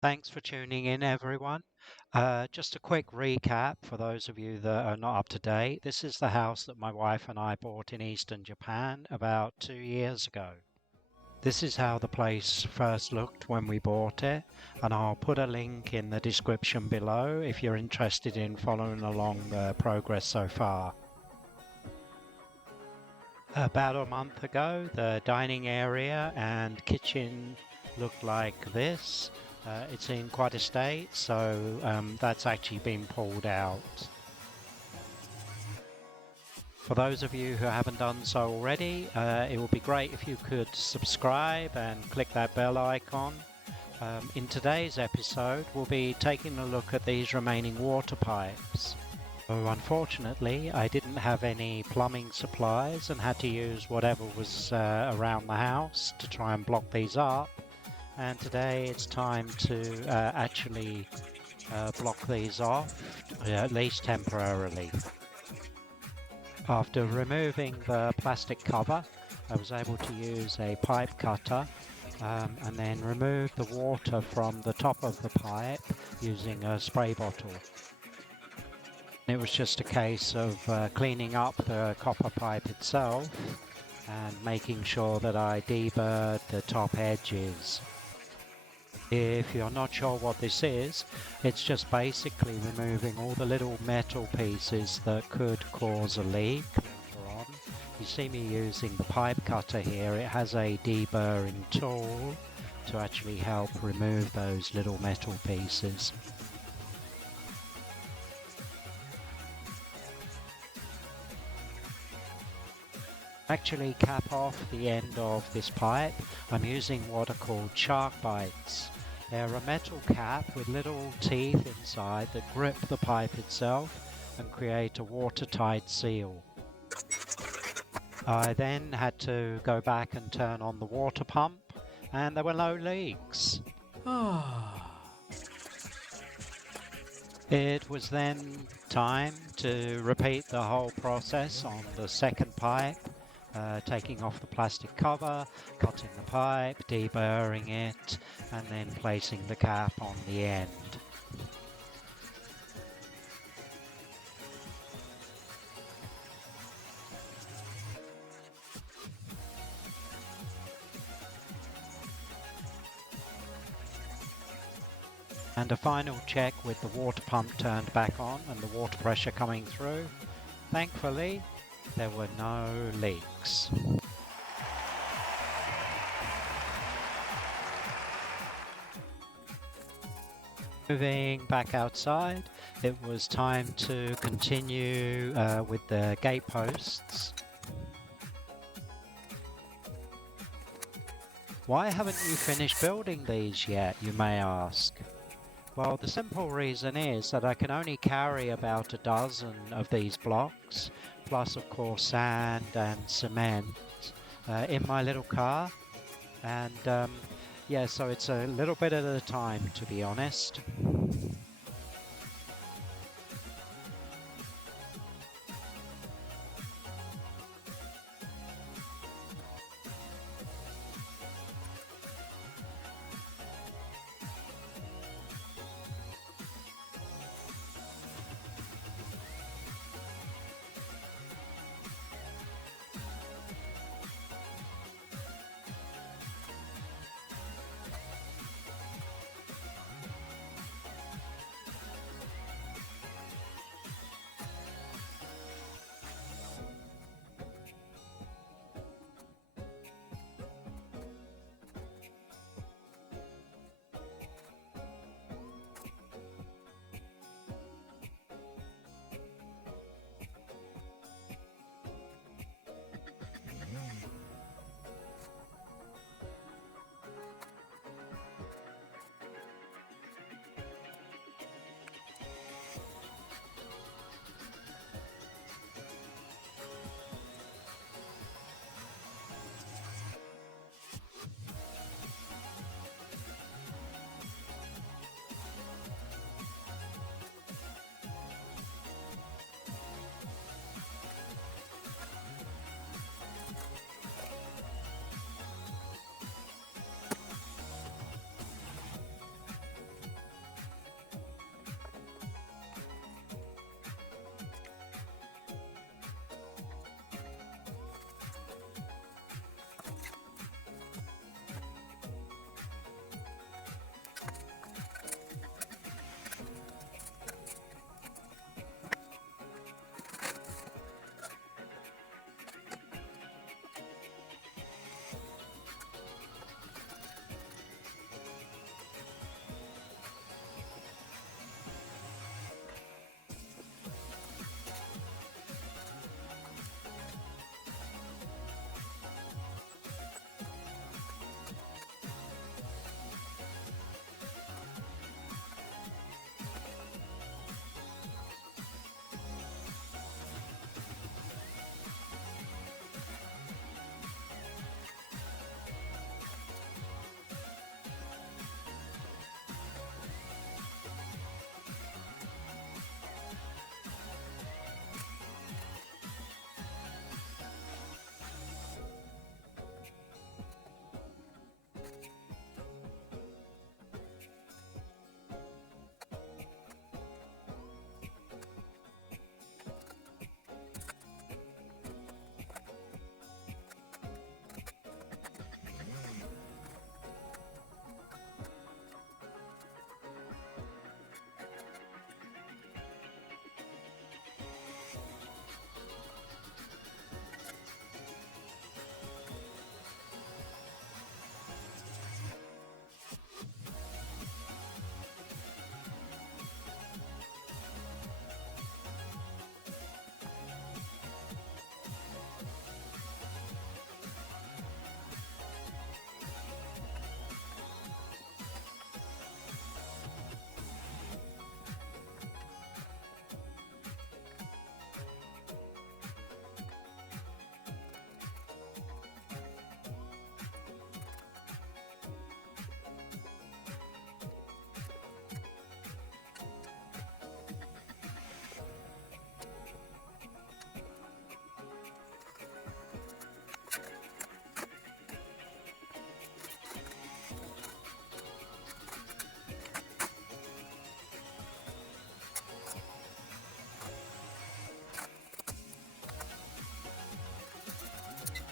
Thanks for tuning in, everyone. Just a quick recap for those of you that are not up to date. This is the house that my wife and I bought in Eastern Japan about 2 years ago. This is how the place first looked when we bought it, and I'll put a link in the description below if you're interested in following along the progress so far. About a month ago, the dining area and kitchen looked like this. It's in quite a state, so that's actually been pulled out. For those of you who haven't done so already, it would be great if you could subscribe and click that bell icon. In today's episode, we'll be taking a look at these remaining water pipes. So unfortunately, I didn't have any plumbing supplies and had to use whatever was around the house to try and block these up. And today it's time to actually block these off, at least temporarily. After removing the plastic cover, I was able to use a pipe cutter and then remove the water from the top of the pipe using a spray bottle. It was just a case of cleaning up the copper pipe itself and making sure that I deburred the top edges. If you're not sure what this is, it's just basically removing all the little metal pieces that could cause a leak later on. You see me using the pipe cutter here. It has a deburring tool to actually help remove those little metal pieces. Actually cap off the end of this pipe, I'm using what are called shark bites. They're a metal cap with little teeth inside that grip the pipe itself and create a watertight seal. I then had to go back and turn on the water pump, and there were no leaks. It was then time to repeat the whole process on the second pipe. Taking off the plastic cover, cutting the pipe, deburring it, and then placing the cap on the end. And a final check with the water pump turned back on and the water pressure coming through. Thankfully, there were no leaks. Moving back outside, it was time to continue with the gate posts. Why haven't you finished building these yet, you may ask? Well, the simple reason is that I can only carry about a dozen of these blocks, plus of course sand and cement in my little car. And yeah, so it's a little bit at a time, to be honest.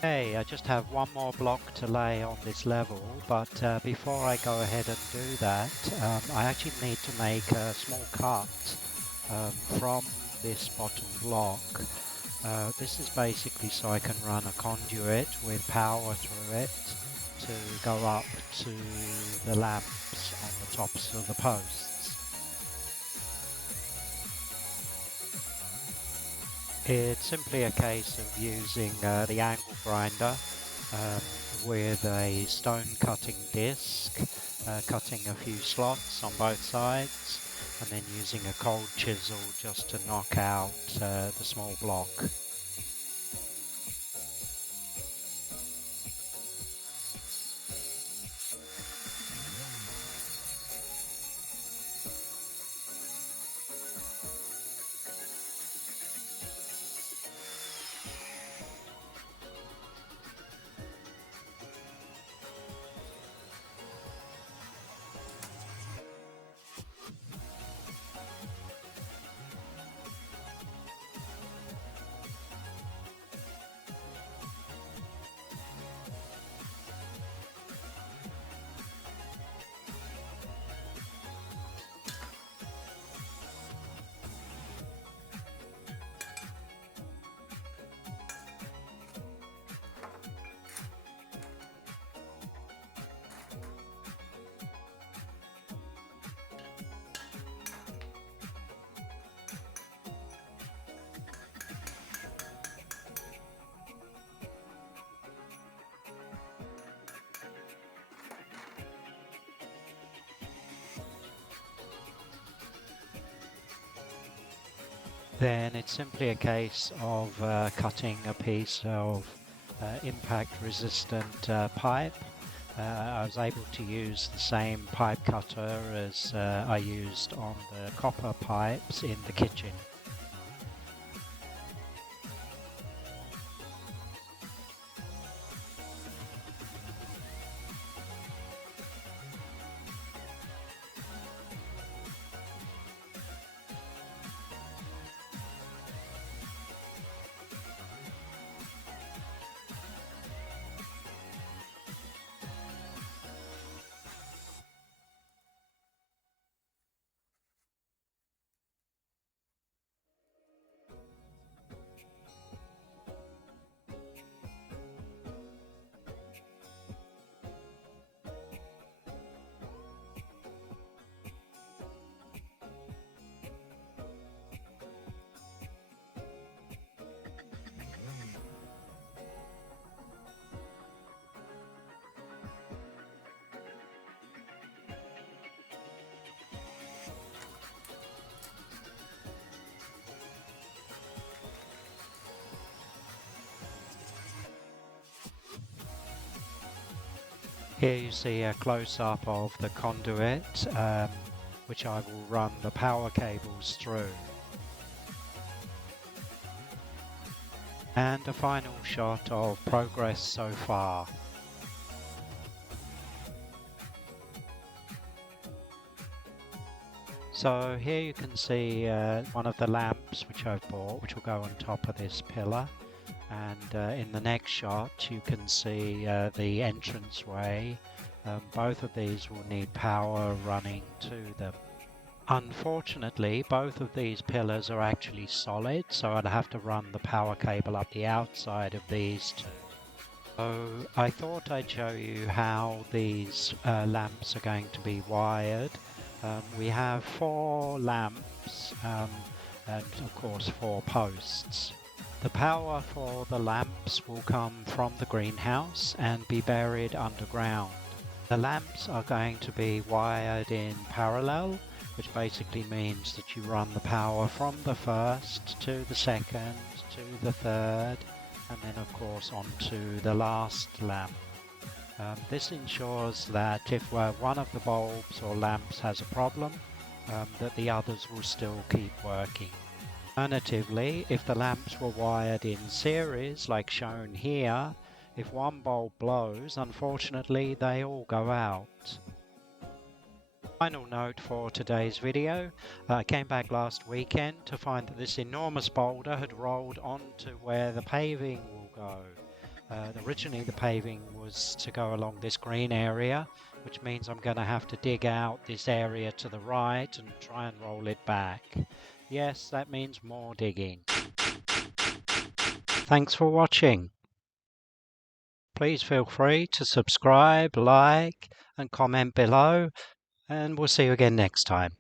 Hey, I just have one more block to lay on this level, but before I go ahead and do that, I actually need to make a small cut from this bottom block. This is basically so I can run a conduit with power through it to go up to the lamps on the tops of the posts. It's simply a case of using the angle grinder um, with a stone cutting disc, cutting a few slots on both sides, and then using a cold chisel just to knock out the small block. Then it's simply a case of cutting a piece of impact resistant pipe. I was able to use the same pipe cutter as I used on the copper pipes in the kitchen. Here you see a close-up of the conduit, which I will run the power cables through. And a final shot of progress so far. So here you can see one of the lamps which I've bought, which will go on top of this pillar. And in the next shot you can see the entranceway. Both of these will need power running to them. Unfortunately, both of these pillars are actually solid, so I'd have to run the power cable up the outside of these two. So I thought I'd show you how these lamps are going to be wired. We have 4 lamps and of course 4 posts. The power for the lamps will come from the greenhouse and be buried underground. The lamps are going to be wired in parallel, which basically means that you run the power from the first to the second to the third and then of course onto the last lamp. This ensures that if one of the bulbs or lamps has a problem, that the others will still keep working. Alternatively, if the lamps were wired in series, like shown here, if one bulb blows, unfortunately they all go out. Final note for today's video, I came back last weekend to find that this enormous boulder had rolled onto where the paving will go. Originally the paving was to go along this green area, which means I'm going to have to dig out this area to the right and try and roll it back. Yes, that means more digging. Thanks for watching. Please feel free to subscribe, like and comment below, and we'll see you again next time.